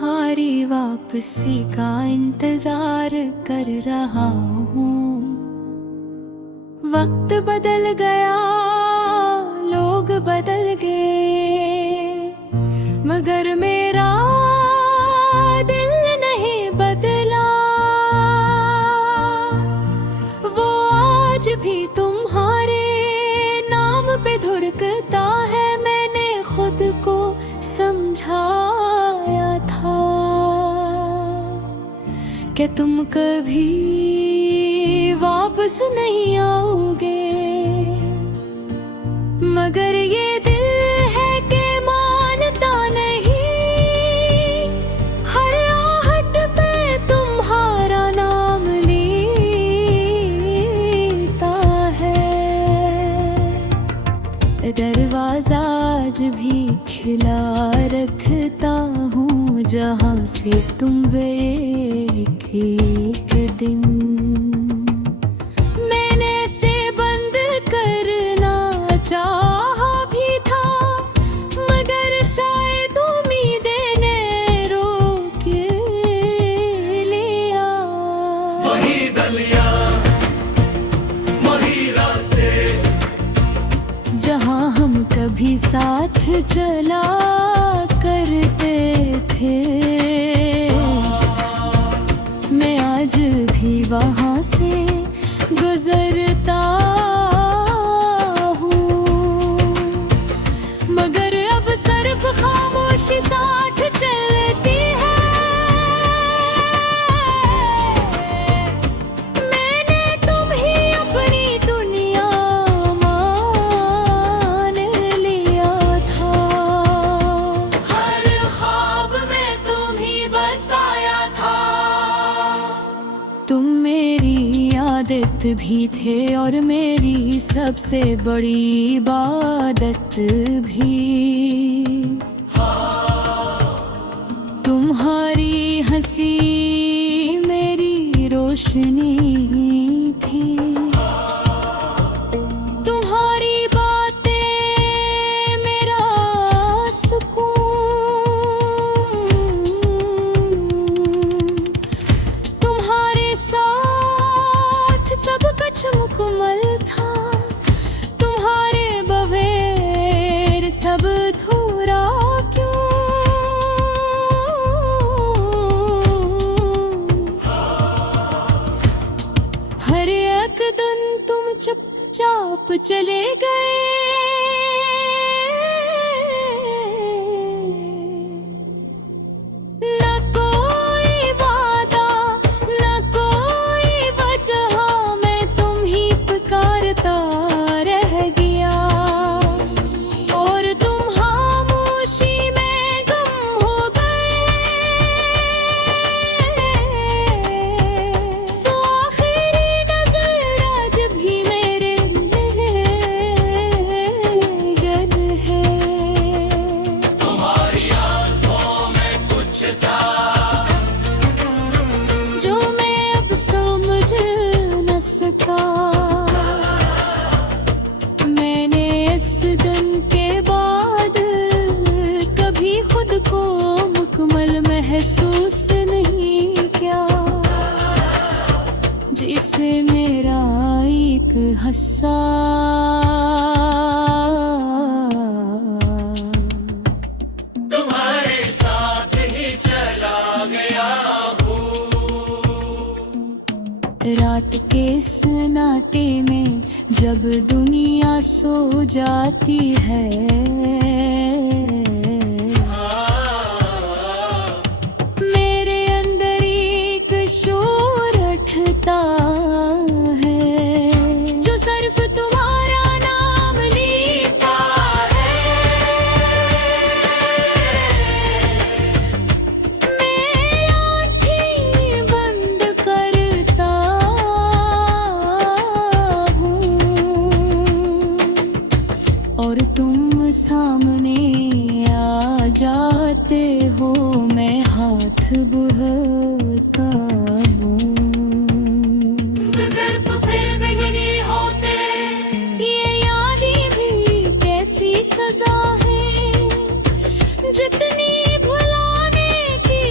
तुम्हारी वापसी का इंतजार कर रहा हूँ। वक्त बदल गया, लोग बदल गए, मगर मेरा दिल नहीं बदला। वो आज भी तुम्हारे नाम पे धुड़कता है। मैंने खुद को समझाया था कि तुम कभी वापस नहीं आओगे, मगर ये दिल है कि मानता नहीं। हर आहट पे तुम्हारा नाम लेता है। दरवाजा आज भी खिला रखता हूँ, जहाँ से तुम गए एक दिन। मैंने से बंद करना चाहा भी था, मगर शायद उम्मीदें ने रोक लिया। वही गलियां, वही रास्ते, जहाँ हम कभी साथ चला करते थे। मैं आज भी वहाँ से गुजरता हूँ, मगर अब सिर्फ खामोशी साथ चलती है। मैंने तुम ही अपनी दुनिया मान लिया था। हर ख्वाब में तुम ही बसाया था। तुम मेरी आदत भी थे और मेरी सबसे बड़ी इबादत भी। तुम्हारी हंसी मेरी रोशनी थी। तुम्हारी बातें मेरा सुकून। तुम्हारे साथ सब कुछ मुकम्मल था। तुम्हारे बगैर सब अधूरा क्यों? हर एक दिन तुम चुपचाप चले गए। न कोई वादा, न कोई वजह, मैं तुम ही पुकारता रह गया। और तुम खामोशी में गुम हो गए। तो आखिरी नजर आज भी मेरे घर है। तुम्हारी आंखों में कुछ था जो मैं अब समझ न सका। मैंने इस दिन के बाद कभी खुद को मुकम्मल महसूस नहीं किया, जिसे मेरा एक हिस्सा तुम्हारे साथ ही चला गया हूँ। रात के सन्नाटे में जब दुनिया सो जाती है, मेरे अंदर एक शोर उठता है, जो सिर्फ तुम्हारा नाम लेता है। मैं आँखें बंद करता हूँ और तुम सामने आ जाते हो। मैं हाथ बढ़ाता हूँ, मगर फिर भी नहीं होते। ये यादें भी कैसी सजा है, जितनी भुलाने की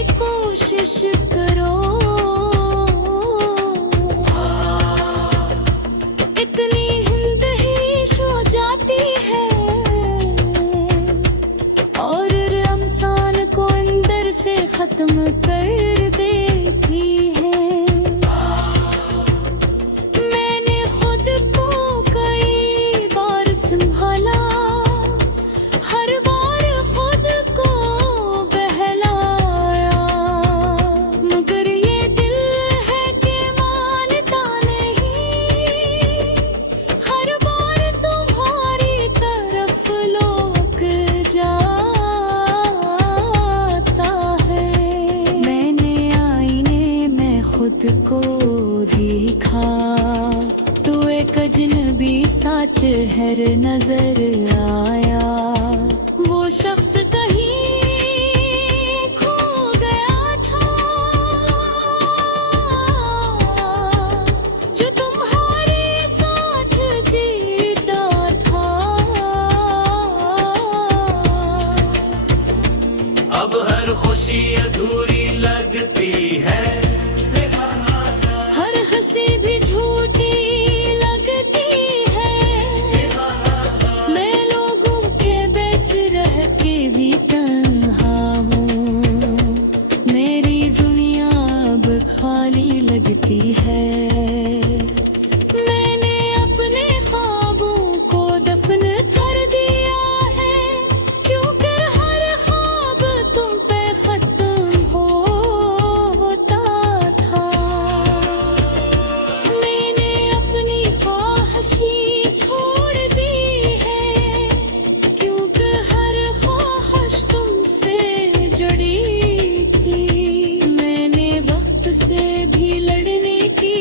मुझको दिखा। तू एक अजनबी सा चेहर नजर आया। वो शख्स कहीं खो गया था, जो तुम्हारे साथ जीता था। अब हर खुशी अधूरी लगती है, हर हंसी भी झूठी लगती है। मैं लोगों के बीच रह के भी तन्हा हूँ। मेरी दुनिया अब खाली लगती है। मैंने अपने ख्वाबों को दफन कर दिया है, क्योंकि हर ख्वाब तुम पे खत्म होता था। मैंने अपनी ख्वाहिशी छोड़ दी है, क्योंकि हर ख्वाहिश तुमसे जुड़ी थी। मैंने वक्त से भी लड़ने की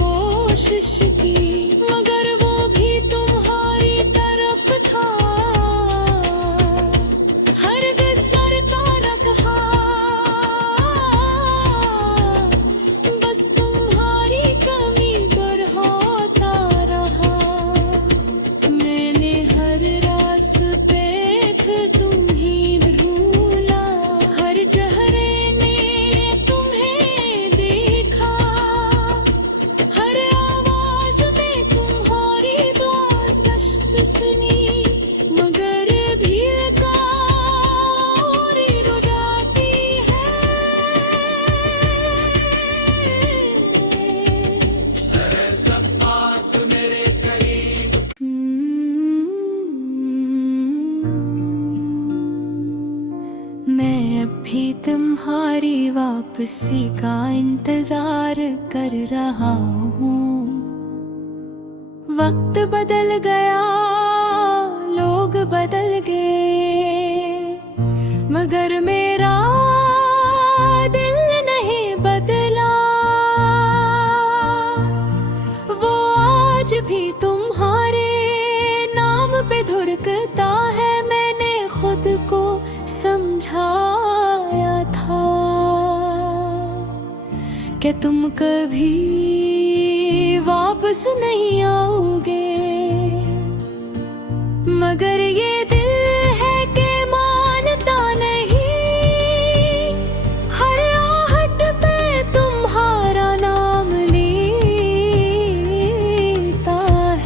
कोशिश की, मगर वो भी तुम्हारी तरफ था। हरगिज़ डरता रखा, बस तुम्हारी कमी पर होता रहा। मैंने हर रास्ते पे तुम्हीं ढूंढा, हर चेहरे ने तुम्हें देखा। हर आवाज में तुम्हारी बाज़गश्त सुनी, मगर भी और रुलाती है। सब पास मेरे करीब। मैं अब भी तुम्हारी वापसी का इंतजार कर रहा हूँ। वक्त बदल गया, लोग बदल गए, मगर मेरा दिल नहीं बदला। वो आज भी तुम्हारे नाम पे धुड़कता है। मैंने खुद को समझाया था कि तुम कभी वापस नहीं आओगे, मगर ये दिल है कि मानता नहीं। हर आहट पे तुम्हारा नाम लेता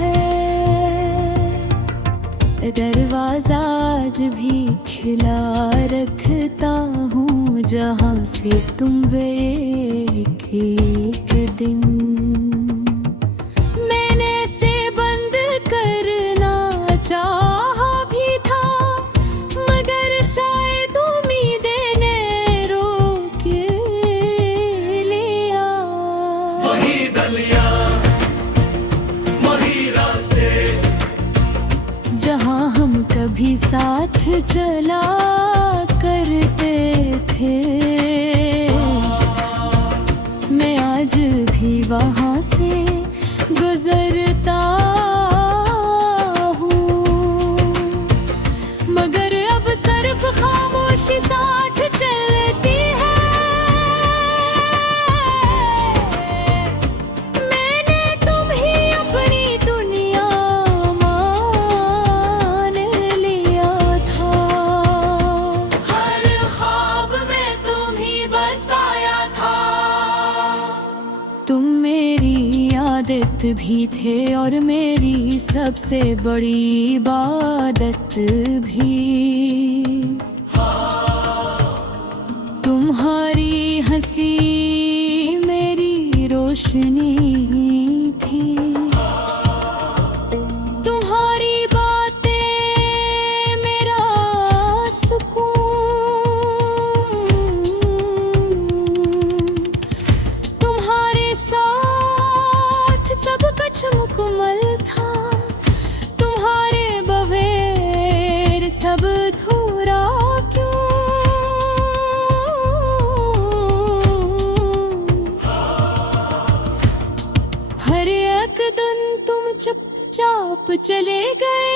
है। दरवाजा आज भी खिला रखता हूँ, जहाँ से तुम गए एक दिन। मैंने से बंद करना चाहा भी था, मगर शायद उम्मीदें ने रोक लिया। वही गलियां, वही रास्ते, जहाँ हम कभी साथ चला करते थे। मैं आज भी वहाँ से गुजरता हूँ, मगर अब सिर्फ खामोशी साथ चलती है। मैंने तुम ही अपनी दुनिया मान लिया था। हर ख्वाब में तुम ही बसाया था। तुम मेरी आदत भी थे और मेरी सबसे बड़ी इबादत भी। तुम्हारी हंसी मेरी रोशनी थी। तुम्हारी बातें मेरा सुकून। तुम्हारे साथ सब कुछ मुकम्मल था। तुम्हारे बगैर सब अधूरा क्यों आप चले गए,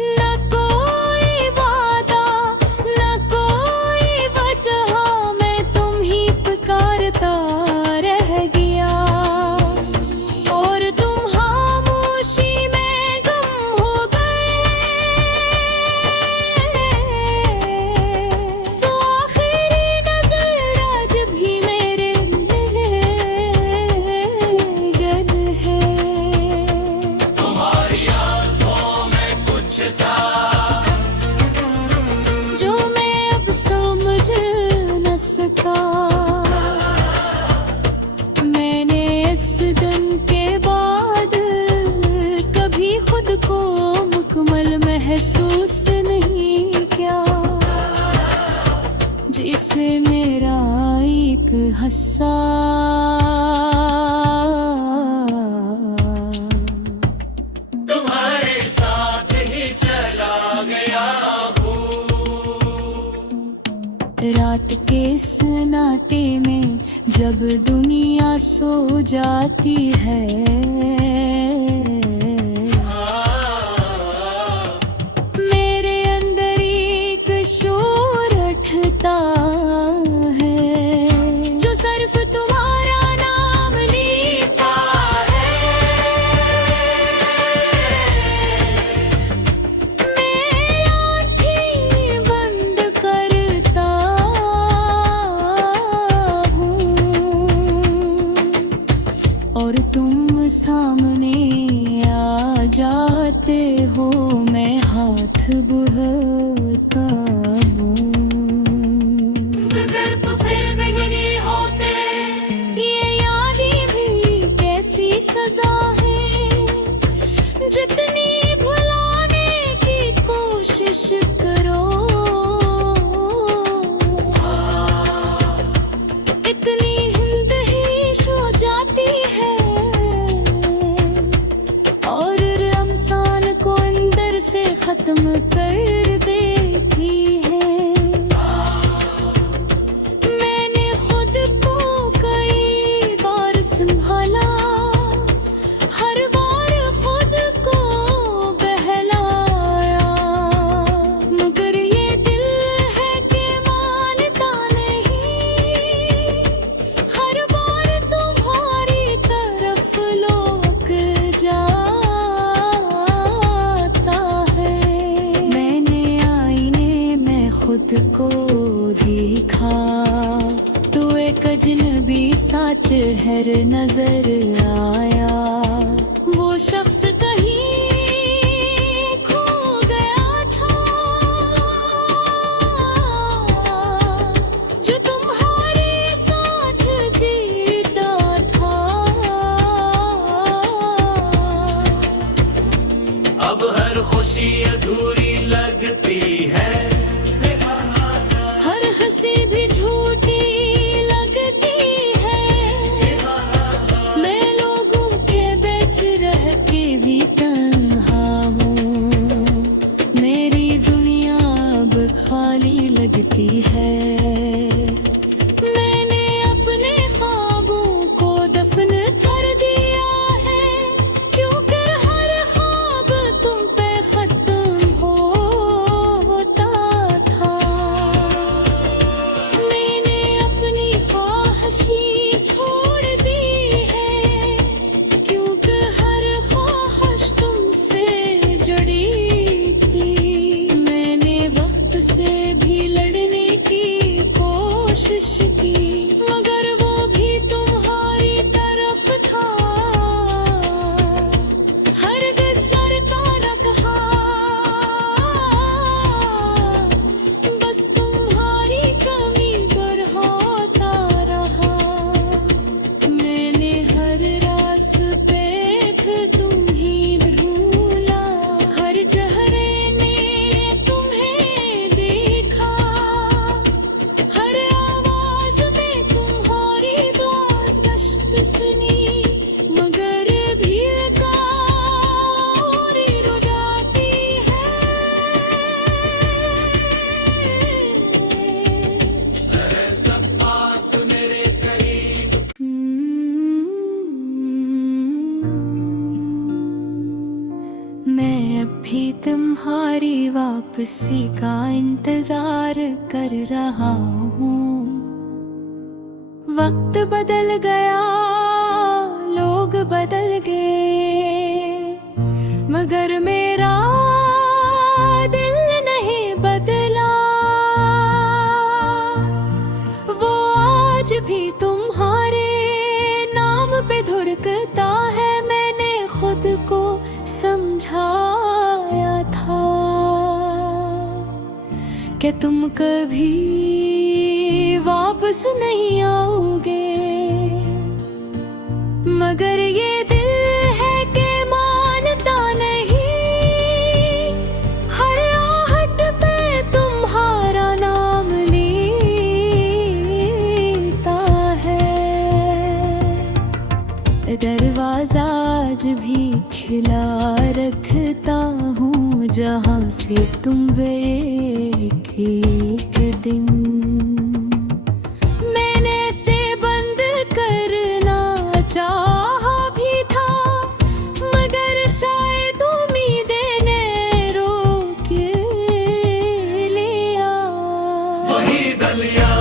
न कोई वादा न कोई वजह, मैं तुम ही पुकारता रह गया, और तुम खामोशी में गुम हो गए। तो आखिरी नजर आज भी मेरे गल है। तुम्हारी आंखों में कुछ था जो मैं अब समझ न सका, मैंने इस दिन के बाद कभी खुद को मुकम्मल महसूस नहीं किया, जिसे मेरा एक हिस्सा तुम्हारे साथ ही चला गया हूँ। रात के सन्नाटे में जब दुनिया सो जाती है, मेरे अंदर एक शोर उठता है जो सिर्फ तुम्हारा नाम लेता है। मैं आँखें बंद करता हूँ और तुम सामने आ जाते हो, मैं हाथ बढ़ाता हूँ। गर्भ फिर भी नहीं होते, ये यादें भी कैसी सजा है, जितनी भुलाने की कोशिश करो, इतनी हिंदहिश हो जाती है, और रमसान को अंदर से खत्म कर देती है। मैंने खुद को कई बार संभाला, हर बार खुद को बहलाया, मगर ये दिल है कि मानता नहीं, हर बार तुम्हारी तरफ लौट जाता है। मैंने आईने में खुद को देखा, तो एक अजनबी सा चेहरा नजर आया, वो शख्स कहीं खो गया था, जो तुम्हारे साथ जीता था। अब हर खुशी अधूरी लगती है। हर हंसी भी झूठी लगती है, मैं लोगों के बीच रह के भी तन्हा हूँ, मेरी दुनिया अब खाली लगती है। मैंने अपने ख्वाबों को दफन कर दिया है, क्योंकि हर ख्वाब तुम पे खत्म होता था। मैंने अपनी ख्वाहिशी छोड़ दी है, क्योंकि हर ख्वाहिश तुमसे जुड़ी थी। मैंने वक्त से भी लड़ने की कोशिश की, मगर वो भी तुम्हारी तरफ था, हरगिज़ सरता न कहा, बस तुम्हारी कमी पर होता रहा। मैंने हर रास्ते पे तुम ही ढूंढा, हर चेहरे ने तुम्हें देखा, हर आवाज में तुम्हारी बाज़गश्त सुनी, मगर भी बेकार हो जाती है। सब पास मेरे करीब तुम्हारी वापसी का इंतजार कर रहा हूँ। वक्त बदल गया, लोग बदल गए, मगर मेरा दिल नहीं बदला। वो आज भी तुम्हारे नाम पे धुड़कता है। मैंने खुद को समझाया था कि तुम कभी वापस नहीं आओगे, मगर ये दिल है कि मानता नहीं। हर आहट पे तुम्हारा नाम लेता है। दरवाजा आज भी खिला रखता हूँ, जहाँ से तुम गए एक दिन। मैंने से बंद करना चाहा भी था, मगर शायद उम्मीदें ने रोक लिया। वही गलियां,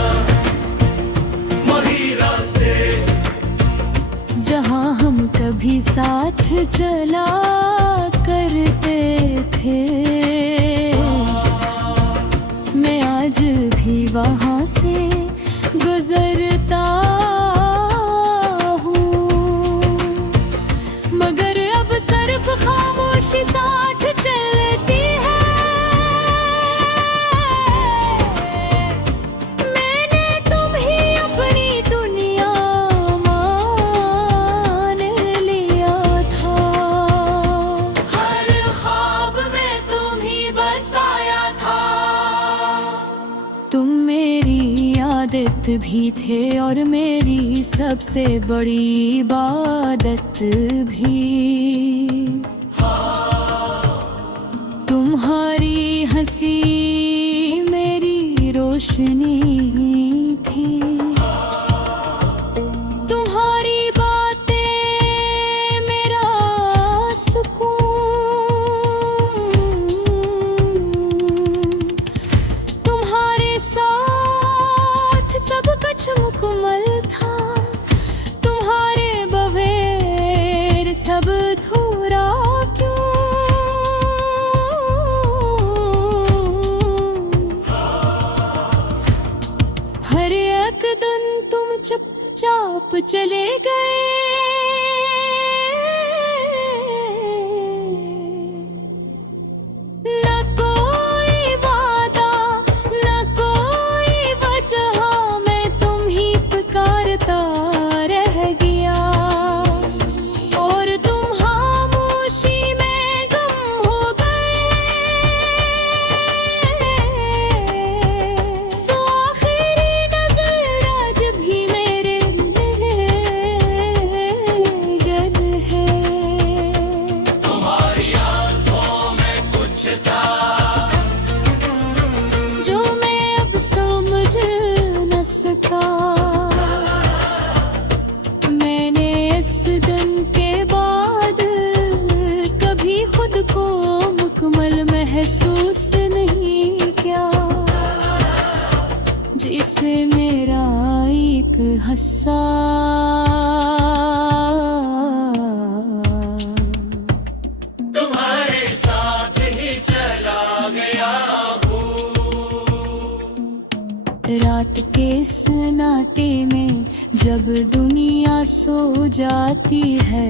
वही रास्ते, जहाँ हम कभी साथ चला करते थे। मैं आज भी वहाँ से गुजरता हूँ, मगर अब सिर्फ खामोशी साथ चलती है। मैंने तुम ही अपनी दुनिया मान लिया था। हर ख्वाब में तुम ही बसाया था। तुम मेरी आदत भी थे और मेरी सबसे बड़ी इबादत भी। तुम्हारी हंसी मेरी रोशनी थी, तुम्हारी बातें मेरा सुकून। तुम्हारे साथ सब कुछ मुकम्मल था, तुम्हारे बगैर सब अधूरा क्यों। हर एक दिन तुम चुपचाप चले गए, न कोई वादा, न कोई वजह, मैं तुम ही पुकारता रह गया। और तुम खामोशी में गुम हो गए। तो आखिरी नजर आज भी मेरे गल है। तुम्हारी आंखों में कुछ था जो मैं अब समझ न सका। मैंने इस दिन के बाद कभी खुद को मुकम्मल महसूस नहीं किया, जिसे मेरा एक हिस्सा तुम्हारे साथ ही चला गया हूँ। रात के सन्नाटे में जब दुनिया सो जाती है,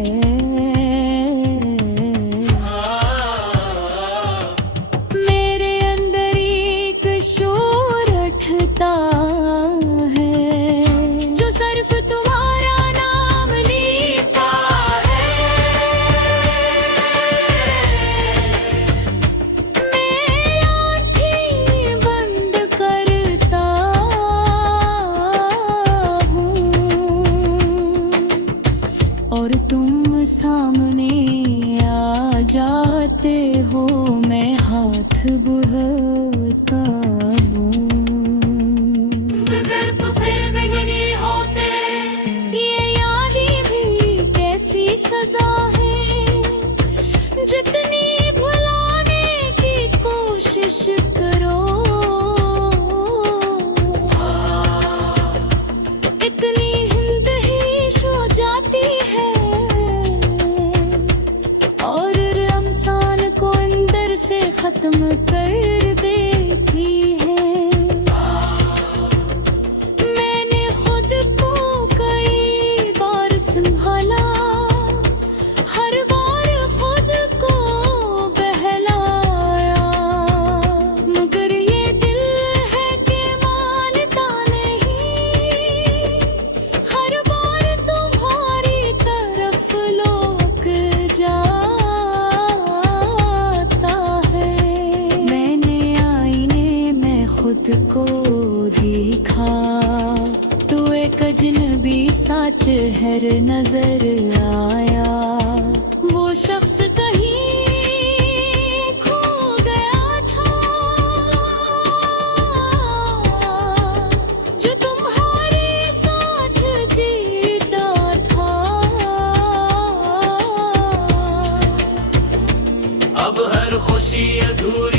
मेरे अंदर एक शोर उठता है, जो सिर्फ तुम्हारा नाम लेता है। मैं आँखें बंद करता हूँ और तुम सामने आ जाते हो। मैं हाथ बढ़ाता हूँ, मगर तो फिर भी नहीं होते। ये यादें भी कैसी सजा है, जितनी भुलाने की शहर नजर आया। वो शख्स कहीं खो गया था, जो तुम्हारे साथ जीता था। अब हर खुशी अधूरी